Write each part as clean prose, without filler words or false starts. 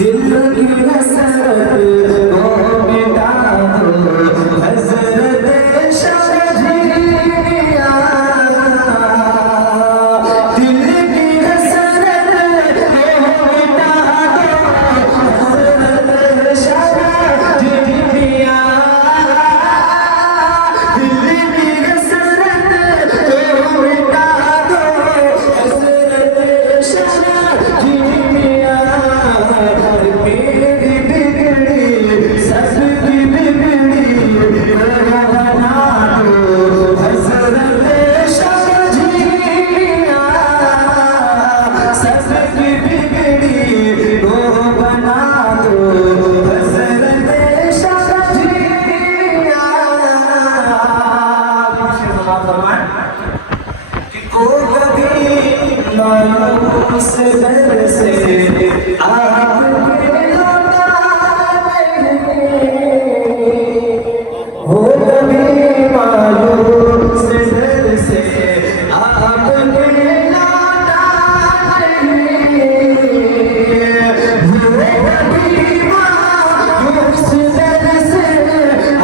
दिल की हसरत को मिटा दो हजरत शाहजिया, दिल की हसरत को मिटा दो हजरत शाहजिया, दिल की हसरत को मिटा दो हजरत शाहजिया, मेरी बिगड़ी सबकी बिगड़ी बना दो हजरत शाहजिया, सबकी बिगड़ी वो बना दो हजरत शाहजिया। कि को कभी मायूस दर से आपके लौटा नहीं, हो कभी मायूस दर से आपके लौटा नहीं, हो कभी मायूस दर से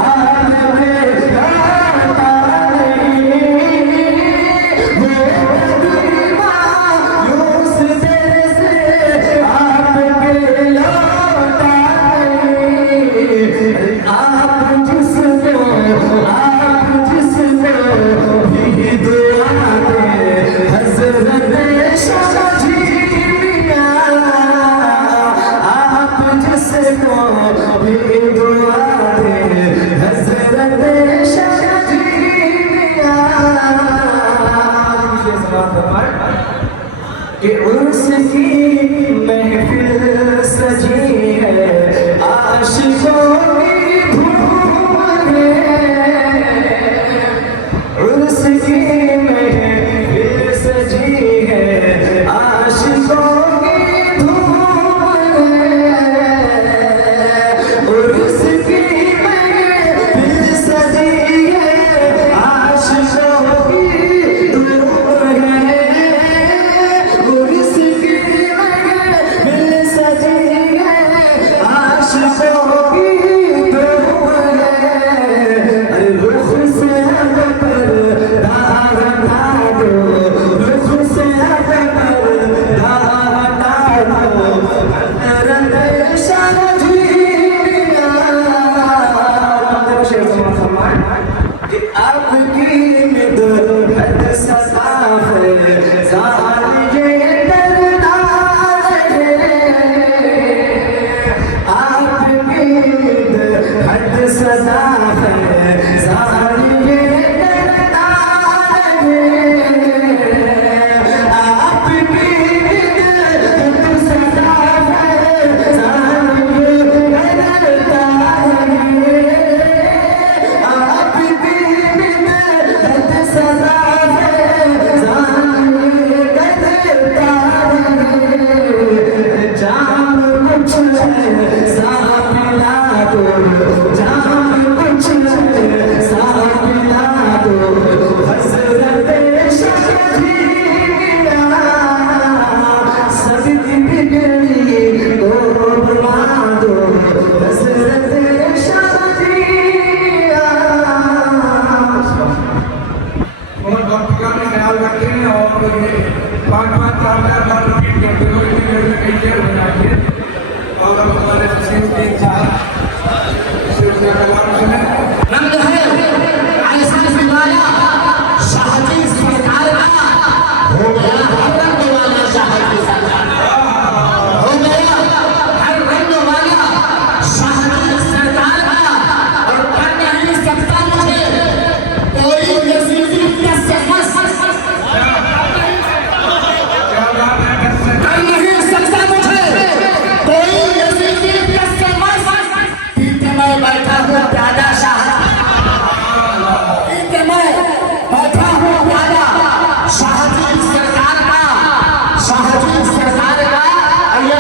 आपके लौटा नहीं, हो कभी मायूस दर से आपके लौटा नहीं। आप जिसको भी दुआ दे हजरत शाहजिया, आप जिसको भी दुआ दे हजरत शाहजिया। कि उसकी महफिल सजी है आशिकों की धूम है, उसकी महफिल सजी है आशिकों की धूम है, उसकी महफिल सजी है आशिकों की धूम है, उसकी महफिल सजी है आशिकों की धूम है। अरे रुख से हट कर हटा दो, रुख से हट कर हटा दो हजरत शाहजिया, कि आपकी मिदहत सताफ जानिए दरदार है, आपकी मिदहत सताफ जानिए दरदार है, आपकी मिदहत सताफ जानिए दरदार है, आपकी मिदहत सताफ जानिए दरदार है। जान कुछ है साथ मिला दो, जान कुछ है साथ मिला दो हजरत शाहजिया, सबकी बिगड़ी को बना दो हजरत शाहजिया। और वक्त का भी ख्याल रखें और ये 5-5 बार रिपीट करते हुए कई हो जाइए। और अब हमारे नसीरुद्दीन साहब से उनका कलाम सुने। नंद है ऐसा दिवाला शाहजी सरकार का हो गया, हर रंग वाला शाहजी सरकार हो गया, हर रंग वाला शाहजी सरकार का। और कर नहीं सकता मुझे कोई नसीबी कैसे क्या बात है, कैसे कर नहीं सकता मुझे कोई नसीबी कैसे पीछे मैं बैठा हूँ प्यादा शाह, पीछे मैं बैठा हूँ प्यादा शाहजी सरकार का, शाहजी सरकार का। और ये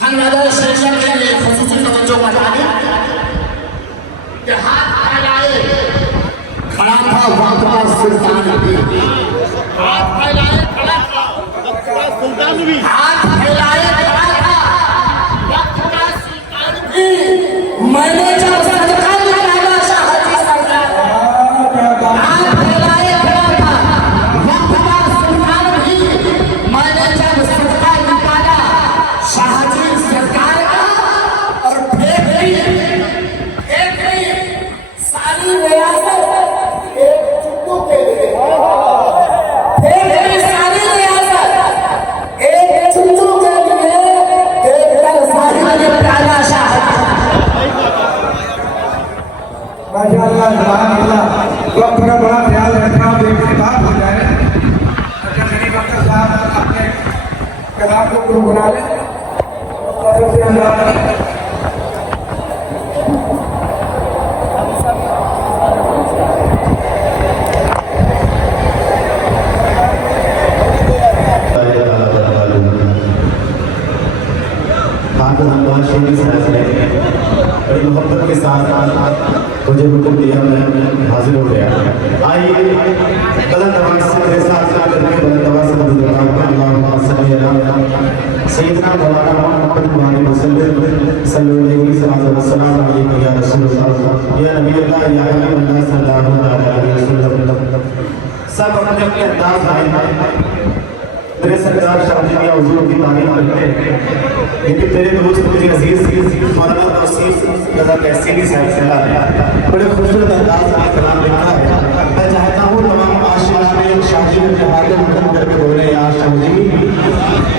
खानदार शरीयत के लिए खुसूसी तवज्जो बता दी कि हाथ फैलाए खड़ा था वाकवा सुल्तान भी, हाथ फैलाए खड़ा था सुल्तान भी, हाथ फैलाए खड़ा था तो अपना बड़ा ख्याल रखना, बेइख्तिलाफ हो जाए। अच्छा शरीफ अख्तर साहब अपने कलाम को गुरु बना लें। बड़ी मोहब्बत के साथ मुझे हुक्म दिया, मैं हाजिर हो गया। आइए बुलंद आवाज़ से मेरे साथ करके बुलंद आवाज़ से अल्लाहुम्मा सल्ली अला सय्यिदना मौलाना मुहम्मद सल्लल्लाहु अलैहि वसल्लम या रसूलल्लाह या नबी अल्लाह या हबीबल्लाह सल्लल्लाहु अलैहि वसल्लम। सब अपने अपने अंदाज में मेरे सरकार शादी या हुजूर की तारीफ करते हैं, लेकिन तेरे दोस्त मुझे अजीज मौलाना तौसीफ रज़ा कैसी साहब से बड़े खूबसूरत अंदाज में कलाम लिखा है। मैं चाहता हूँ तमाम आशिक़ान शादी में जहाज़ मुकम्मल करके बोले या शादी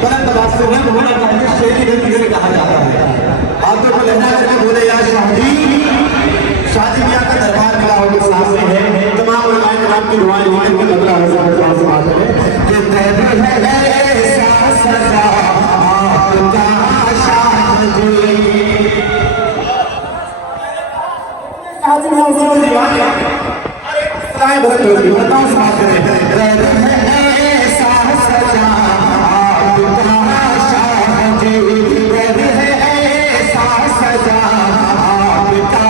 बुलंद आवाज़ से नहीं बोलना चाहिए, शेर की गलती से कहा जाता है। आप तो लहजा करके बोले या शादी ब्याह का दरबार मिला होगा सामने है। तमाम उलमाए किराम की दुआएं दुआएं की बदला है कि तेरी है ऐसा सजा आपका शादी। आज मैं उसे दीवानी अरे सराय भर होगी बताओ साथ करें ऐसा सजा आपका शादी। तेरी है ऐसा सजा आपका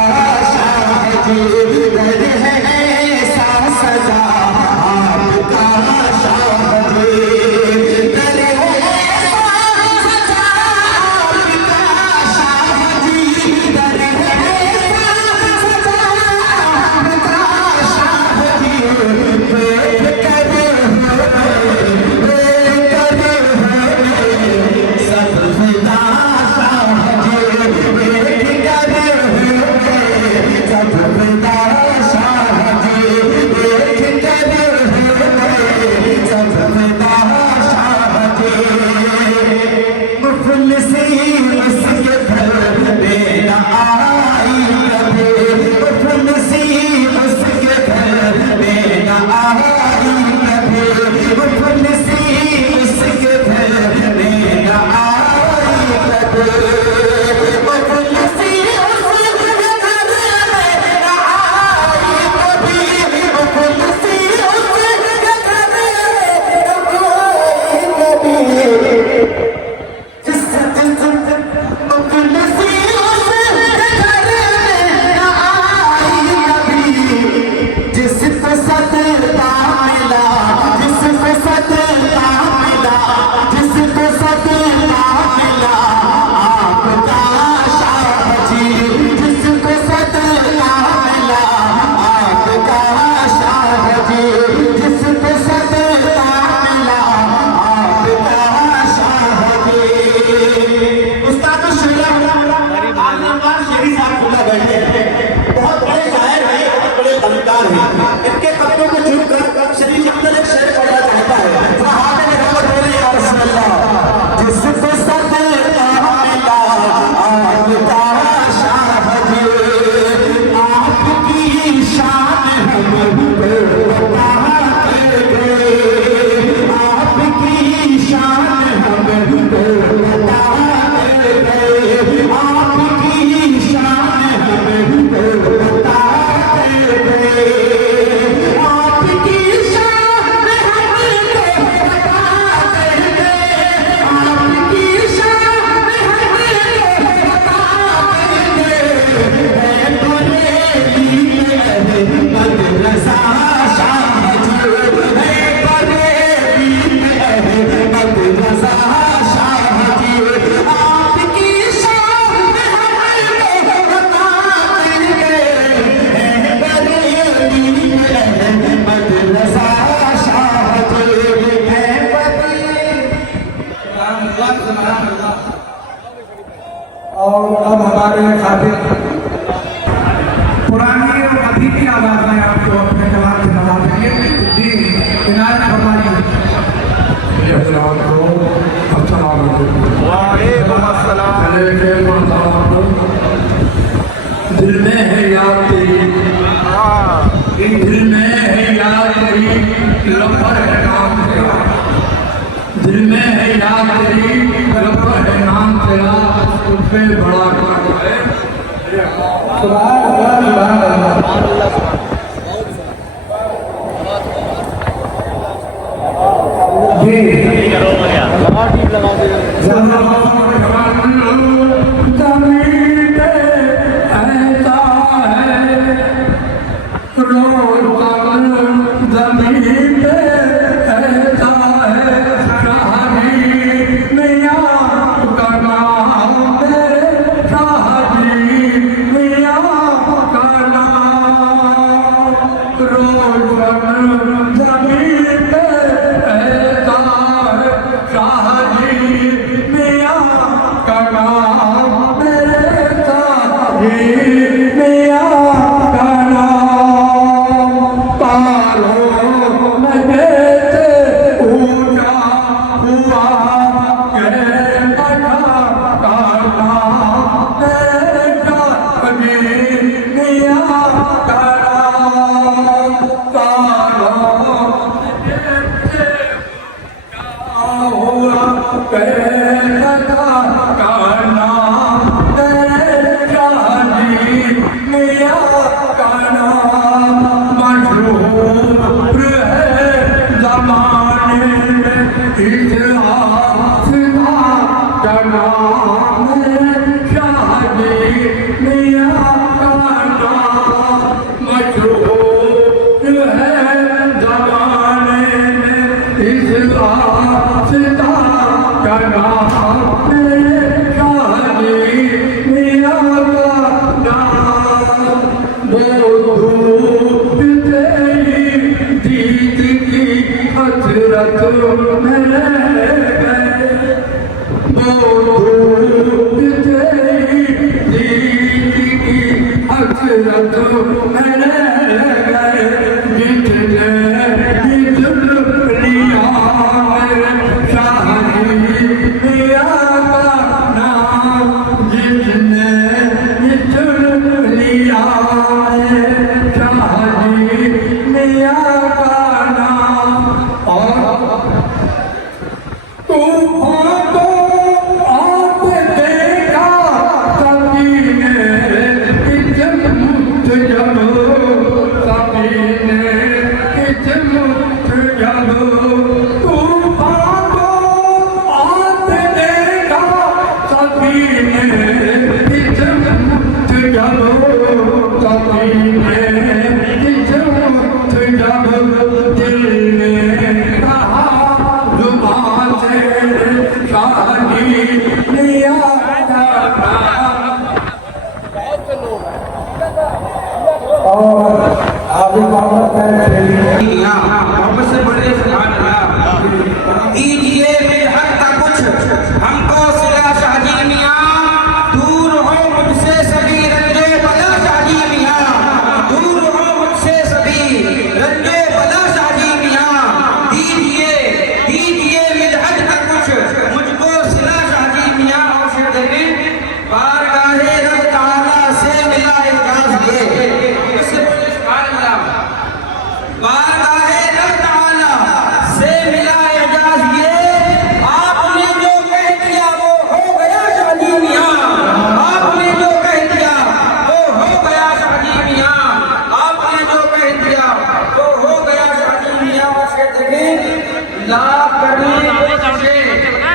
शादी। तेरी है ऐसा सजा आपका शादी। तेरी है और अब हमारे खातिर पुरानी और अभी की आवाज में आपको अपने कलाम से बता देंगे। जी इनायत फरमाइए। दिल में है याद तेरी लफड़ है नाम तेरा, दिल में है याद तेरी, लफड़ है नाम तेरा, तुझ पे बड़ा काम है। सुभान अल्लाह, सुभान अल्लाह।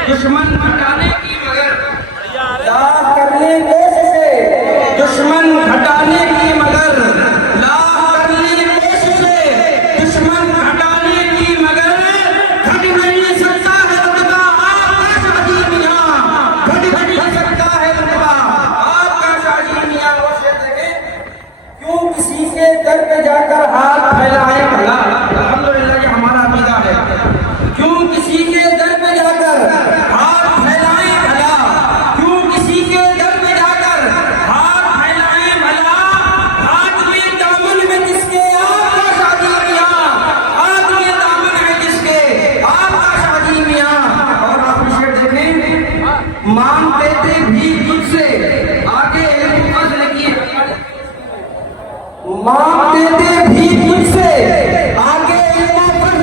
दुश्मन घटाने की मगर लाख करने कोशिश से दुश्मन घटाने की मगर लाख करने कोशिश से दुश्मन घटाने की मगर घट नहीं सकता है रुतबा आपका शादी मियां, घट नहीं सकता है रुतबा आपका शादी मियां। वो शेर देखें, क्यों किसी के दर पे जाकर हाथ फैलाए भला, अल्हम्दुलिल्लाह ये हमारा अकीदा है। क्यों किसी के दर पे जाकर हाथ फैलाए भला, क्यों किसी के दर पे जाकर हाथ फैलाए भला, हाथ में दामन है जिसके आपका शादी मियां, हाथ में दामन है जिसके आपका शादी मियां। और आप शेर देखें, मांगते थे भी तुझसे आगे फजल की, मांगते थे भी तुझसे आगे फजल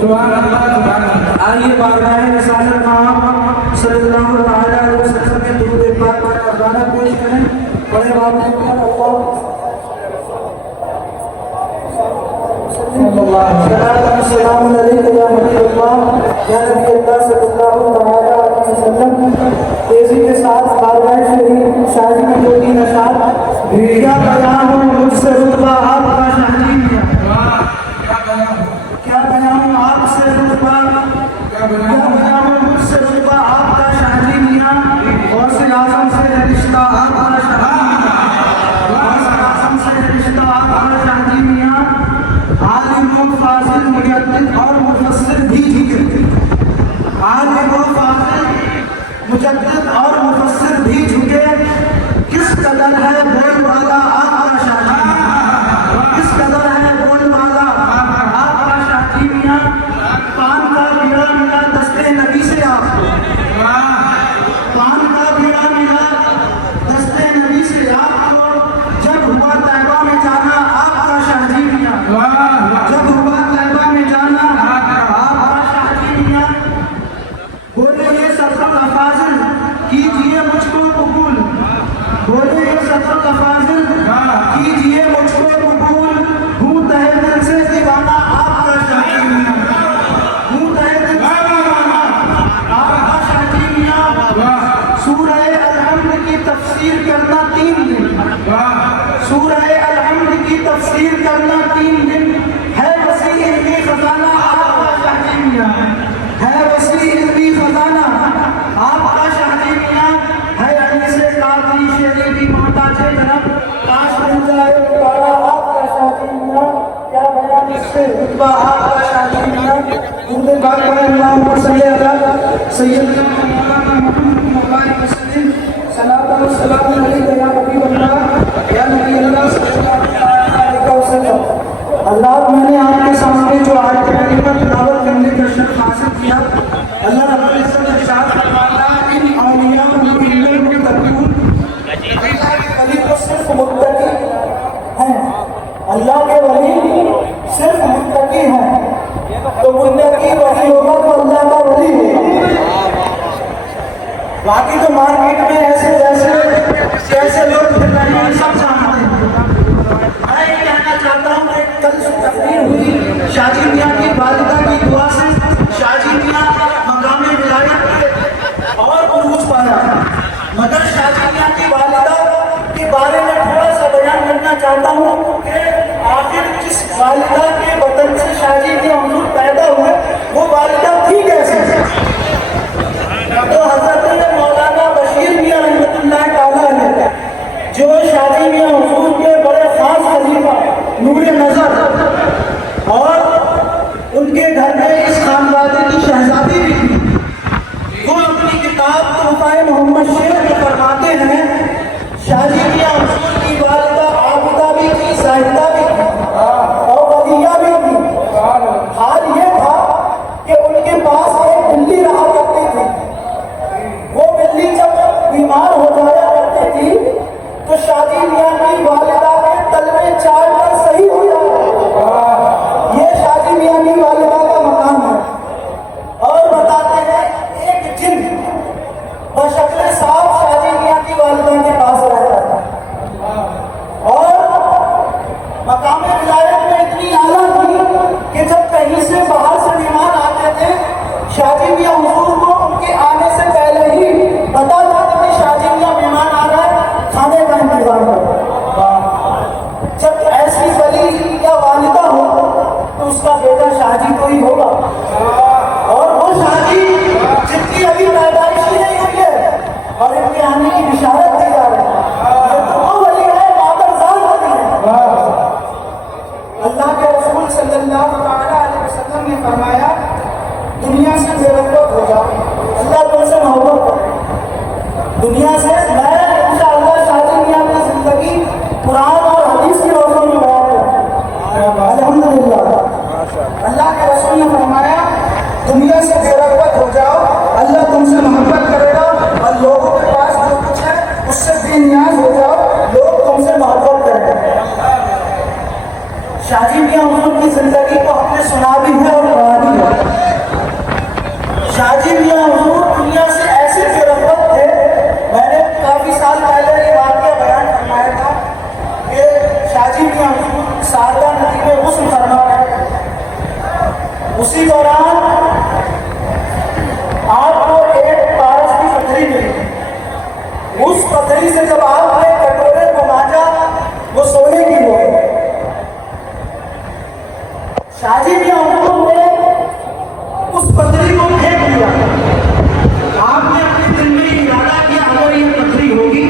सुभान अल्लाह सुभान अल्लाह। आइए बारगाह रिसालत मां सल्लल्लाहु अलैहि वसल्लम के दुरूद पाक पर गाना पेश करें। बड़े बाबू सलाम अलैका या नबी अल्लाह या नबी अल्लाह सल्लल्लाहु अलैहि वसल्लम। तेजी के साथ बारगाह शरीफ शादी में जो तीन अशार क्या बयान हो मुझसे रुतबा आपका शादी में क्या बयान हो आपसे रुतबा क्या बयान हो मुझसे रुतबा आपका शादी मियां और से आजम से रिश्ता आपका शादी और से आजम से रिश्ता आपका शादी मियां आलिम फाजिल मुजद्दिद और मुफस्सिर भी झुके आलिम फाजिल मुजद्दिद और मुफस्सिर भी झुके किस कदर है बोलबाला आपका शादी किस कदर है बोलबाला आपका शादी मियां पान का बीड़ा मिला दस्ते नबी से आप पान का बीड़ा मिला दस्ते नबी से आपको जब हुआ तैबा में जाना आपका शादी मियां जब हुआ तैबा में जाना आपका शादी मियां बोले ये सफर अफाजिल कीजिए मुझको कबूल बोले ये सफर अफाजिल कीजिए मुझको कबूल हूँ तहे दिल से दीवाना आपका शादी मियां हूँ तहे दिल से दीवाना आपका शादी मियां सूरह अल-हम्द की तफसीर करना 3 दिन सूरह अल-हम्द की तफसीर करना 3 दिन है वसी इल्मी खजाना आपका शादी मियां है वसी इल्मी खजाना आपका शादी मियां है अली से काफी शेरी की मोहताज जनाब काश बन जाए दोबारा आपका शादी मियां क्या बयान इससे रुतबा आपका शादी मियां उर्दू बात में अल्लाहुम्मा सल्ली अला सय्यदना मौलाना मुहम्मद वसल्लम सलातो व सलाम अलैका या नबी अल्लाह या नबी अल्लाह सल्लल्लाहु अलैहि वसल्लम। अल्लाह मैंने आपके सामने जो आयत करीमा तिलावत करने का शर्फ हासिल किया अल्लाह रब्बुल इज्जत ने इरशाद फरमाया इन औलिया इल्लल मुत्तक़ून अल्लाह के वली तो सिर्फ मुत्तकी हैं अल्लाह के वली सिर्फ मुत्तकी हैं तो मुत्तकी वली होगा तो अल्लाह का वली होगा। बाकी तो मार्केट में ऐसे जैसे लोग फिर रहे हैं सब जानते हैं। मैं ये कहना चाहता हूँ कि कल तकरीर हुई शादी मियां की वालिदा की दुआ से शादी मियां मकाम विलायत पे और उरूज पाया मगर शादी मियां की वालिदा के बारे में थोड़ा सा बयान करना चाहता हूँ कि आखिर जिस वालिदा के वतन से शादी मियां हुजूर पैदा हुए वो वालिदा थी कैसे। तो हजरत मौलाना बशीर मियां रहमतुल्लाह तआला अलैह जो शादी मियां हुजूर के बड़े खास खलीफा नूरे नजर और उनके घर में इस खानवादे की शहजादी भी थी वो अपनी किताब तोहफाए मोहम्मद शेर में फरमाते हैं शादी मियां हुजूर की वालिदा आबिदा भी थी साहिदा भी थी और वलिया भी थी। हाल ये था कि उनके पास एक बिल्ली रहा करती थी वो बिल्ली जब बीमार हो जाया करती थी तो शादी मियां की वालिदा के तलवे चाट कर सही हो जाता ये शादी मियां की वालिदा का मकाम है। और बताते हैं एक जिन बशक्ल साफ शादी मियां की वालिदा के पास रहता था और मकाम विलायत में इतनी आला थी कि जब कहीं से बाहर से मेहमान आते थे शादी मियां हुजूर को उनके आने से पहले ही बता जाते कि शादी मियां मेहमान आ रहा है खाने का इंतजाम करो। जब ऐसी वली या वालिदा हो तो उसका बेटा शादी तो ही होगा और वो शादी जितनी अभी पैदाइश ही नहीं हुई है और इनके आने की बिशारत दी जा रही है ये तो वो वली है मादरजात वली है। अल्लाह के रसूल सल्लल्लाहु अलैहि वसल्लम ने फरमाया दुनिया से बेवकूफ हो जाओ अल्लाह तुमसे मोहब्बत करे दुनिया से मैं इंशाअल्लाह शादी मियां की जिंदगी कुरान और हदीस की रोशनी में बयान करूं अल्हम्दुलिल्लाह। जिंदगी को हमने सुना भी है और पढ़ा भी है। शाहजी मियां हुजूर दुनिया से ऐसे बेरगबत थे, मैंने काफी साल पहले ये वाक़या बयान फरमाया था कि शाहजी मियां हुजूर शारदा नदी में गुस्ल फरमा रहे थे। उसी दौरान आपको एक पारस की पथरी मिली। उस पथरी से जब आपने कटोरे को मांजा, वो सोने की हो गई। शाहजी मियां हुजूर ने उस पथरी को फेंक दिया। आपने अपने दिल में इरादा किया, अगर ये पथरी होगी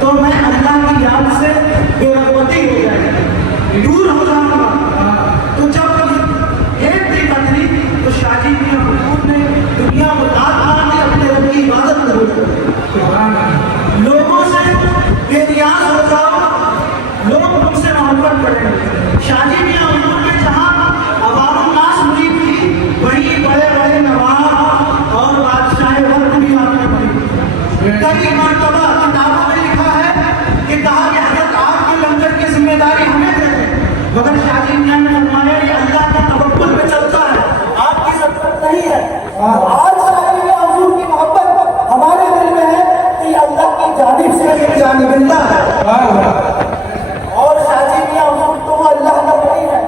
तो मैं अल्लाह की याद से बेरगबती हो जाएगी, दूर हो जाऊंगा। तो जब फेंक दी पथरी तो शाहजी मियां हुजूर ने दुनिया को दाद मार दी, अपने रब की इबादत कर दी। लोगों से बेनियाज हो जाओ, लोग तुमसे मोहब्बत करेंगे। शाहजी मियां हुजूर के जहां अवाम-उन-नास मुरीद थी, वहीं बड़े बड़े नवाब और बादशाह वक्त भी आपने पढ़ी। कई मरतबा किताबों में लिखा है कि कहा कि हजरत आपके लंगर की जिम्मेदारी हमें दे दें, मगर शाहजी मियां ने फरमाया ये अल्लाह के तवक्कुल पे चलता है, आपकी जरूरत नहीं है। आज शाहजी मियां हुजूर की मोहब्बत हमारे दिल में है कि अल्लाह की जानिब से एक जानिबिल्ला है। और शाहजी मियां हुजूर तो वो अल्लाह नबी है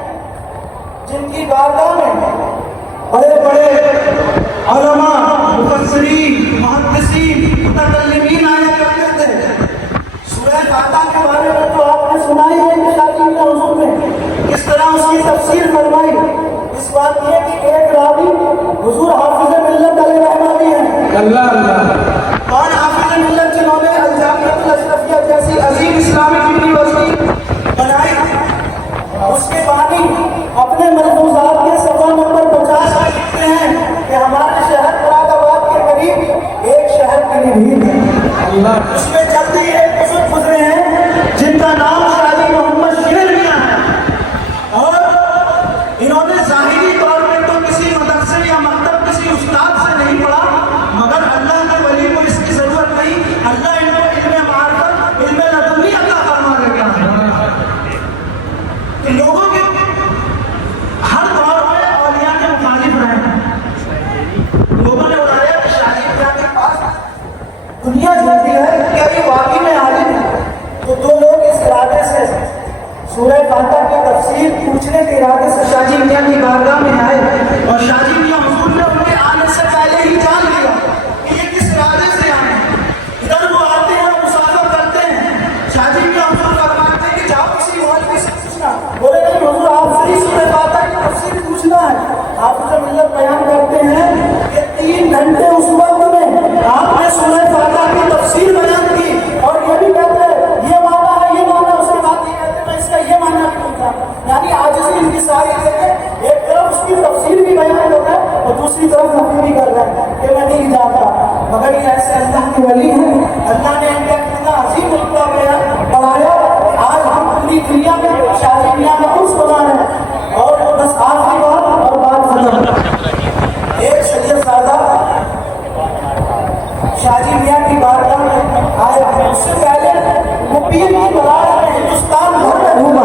जिनकी बारगाह में बड़े बड़े उलमा, मुफस्सिरीन, मुहद्दिसीन, मुतकल्लिमीन आया करते थे। सूरह फातिहा के बारे में तो आपने सुना ही है कि शाहजी मियां हुजूर ने किस तरह उसकी तफसीर फरमाई। इस बात ये कि एक रावी हुजूर हाफिज मिल्लत अलैहिर्रहमा भी हैं। अल्लाह अल्लाह और हाफिज मिल्लत जिन्होंने अल जामिअतुल अशरफिया जैसी अजीम इस्लामिक यूनिवर्सिटी बनाई, उसके बानी अपने मलफूजात के सफा नंबर 50 में लिखते हैं कि हमारे शहर मुरादाबाद के करीब एक शहर की नींव है। उसमें जल्दी एक बुजुर्ग गुजरे हैं जिनका नाम शाहजी मोहम्मद शेर मियां है। और इन्होंने जाहिरी तौर पे तो किसी मदरसे या मकतब किसी उस्ताद से नहीं पढ़ा, मगर अल्लाह के वली को इसकी जरूरत नहीं, अल्लाह इनको इल्मे मारिफत, इल्मे लदुनी अता फरमा देगा। कि लोगों के हर दौर में औलिया के मुखालिफ रहे हैं। लोगों ने उड़ाया कि शाहजी मियां के पास दुनिया झूठी है, क्या ये वाकई में आलिम है? तो दो लोग इस इरादे से सूरह फातिहा की तफसीर पूछने के इरादे से शाहजी मियां की बारगाह में आए, और शाहजी मियां हुजूर ने उनके आने से पहले ही जान लिया कि ये किस इरादे से आए हैं। इधर वो आते हैं, मुसाफर करते हैं। शाहजी मियां हुजूर फरमाते हैं कि जाओ किसी मौलवी से पूछना। बोले नहीं हुजूर, आपसे ही सूरह फातिहा की तफसीर पूछना है। हाफिज मिल्लत बयान करते हैं कि 3 घंटे उस वक्त में आपने सूरह फातिहा की तफसीर बयान की, और ये भी कहते हैं ये माना है, ये माना, उसके बाद ये कहते हैं इसका ये माना भी नहीं था। यानी आजिज़ी इनकी सारी जगह, एक तरफ उसकी तफसीर भी बयान कर रहा है और दूसरी तरफ नफी भी कर रहा है कि मैं नहीं जानता। मगर ये ऐसे अल्लाह के वली हैं, अल्लाह ने इनका कितना अजीम रुतबा बयान बढ़ाया। आज हम पूरी दुनिया में शाहजी मियां का उर्स बना रहे हैं। और बस आखिरी बात और बात खत्म। एक सैयद सादा शाहजी मियां की बारगाह में आया, उससे पहले वो पीर की तलाश में हिंदुस्तान भर में घूमा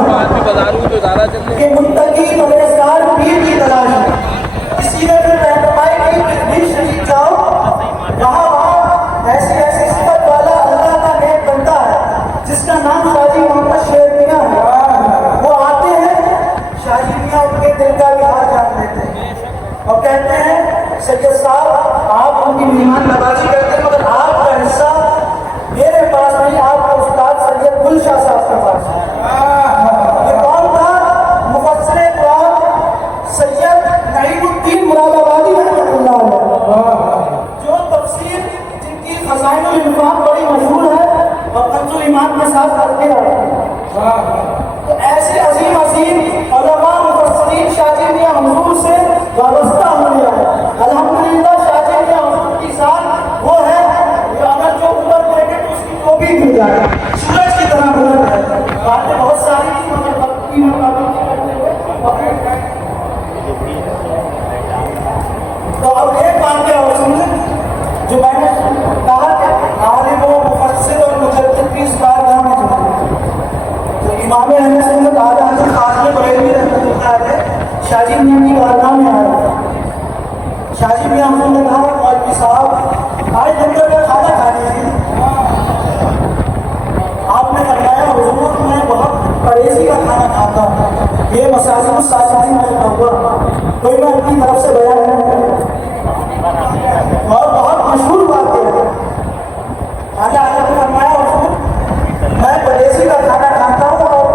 कि मुत्तकी परहेज़गार पीर की तलाश में। इसी ने फिर रहनुमाई की कि दिल शरीफ जाओ, वहाँ ऐसी ऐसी सिफत वाला अल्लाह का नेक बनता है जिसका नाम शाहजी मोहम्मद शेर मियां है। वो आते हैं, शाहजी मियां उनके दिल का भी हाल जान लेते हैं और कहते हैं सैयद साहब आप उनकी मेहमान नवाजी करते हैं, मगर आपका हिस्सा मेरे पास नहीं, आपका उस्ताद सैयद गुलशाह साहब के पास है। ये कौन था? मुफस्सिर कुरान सैयद नईमुद्दीन मुरादाबादी रहमतुल्लाह अलैह, जो तफसीर जिनकी खज़ाइनुल इल्फ़ाक़ बड़ी मशहूर है और कंजुल ईमान के साथ करते हैं। तो ऐसे अजीम अजीम उलमा मुफस्सिरीन शाहजी मियां हुजूर से वाबस्ता हो गया है। अल्हम्दुलिल्लाह शाहजी मियां हुजूर की ज़ात वो है जो अगर जो ऊपर बैठे तो उसकी टोपी गिर जाए। शाजी मियाँ की वारदात में आया था। शाजी मियाँ ने कहा मौलवी साहब आज लंगर का खाना खा लीजिए। आपने फरमाया हुजूर मैं बहुत परहेजी का खाना खाता हूँ, ये मसाजिद साजिदी में हुआ कोई मैं अपनी तरफ से बयान नहीं करूँ और बहुत मशहूर बात है। आजा आजा ने फरमाया हुजूर मैं परहेजी का खाना खाता हूँ और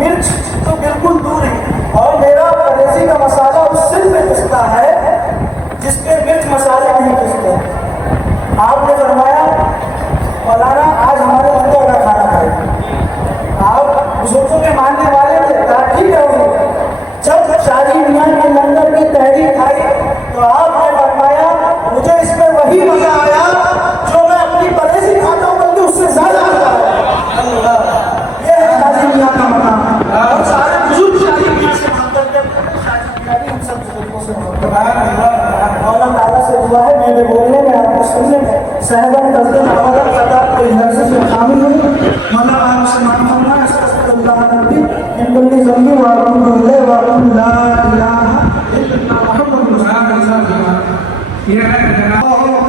मिर्च तो बिल्कुल दूर है और मेरा परहेजी का मसाला उस सिल में पिसता है जिसके मिर्च मसाले नहीं पिसते। आपने फरमाया मौलाना आज हमारे लंगर का खाना खाए। आप बुजुर्गों के मानने वाले थे, ठीक है। जब शादी मियाँ के लंगर की तहरीर खाई तो आपने फरमाया मुझे इसमें वही मजा आया जो मैं अपनी परहेजी खाता हूँ बल्कि उससे ज्यादा मजा आया। ये है शादी मियाँ का मकाम और सारे बुजुर्ग शादी मियाँ से मोहब्बत करते हैं। शादी मियाँ भी हम सब बुजुर्गों से मोहब्बत मौला ताला से दुआ है मेरे बोलने में आपको सुनने में सहबन तस्दन आवाज़ सदा कोई लफ्ज़ से शामिल हो मौला आप से माफ़ फरमाए। अस्तगफिरुल्लाह नबी इन कुल्ली ज़ंबी व अतूबु इलैहि व अक़ूलु ला इलाहा इल्लल्लाह मुहम्मदुर रसूलुल्लाह। ये है जनाब आपका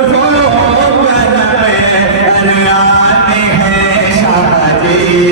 लुत्फ़ हो कर में है शाहजी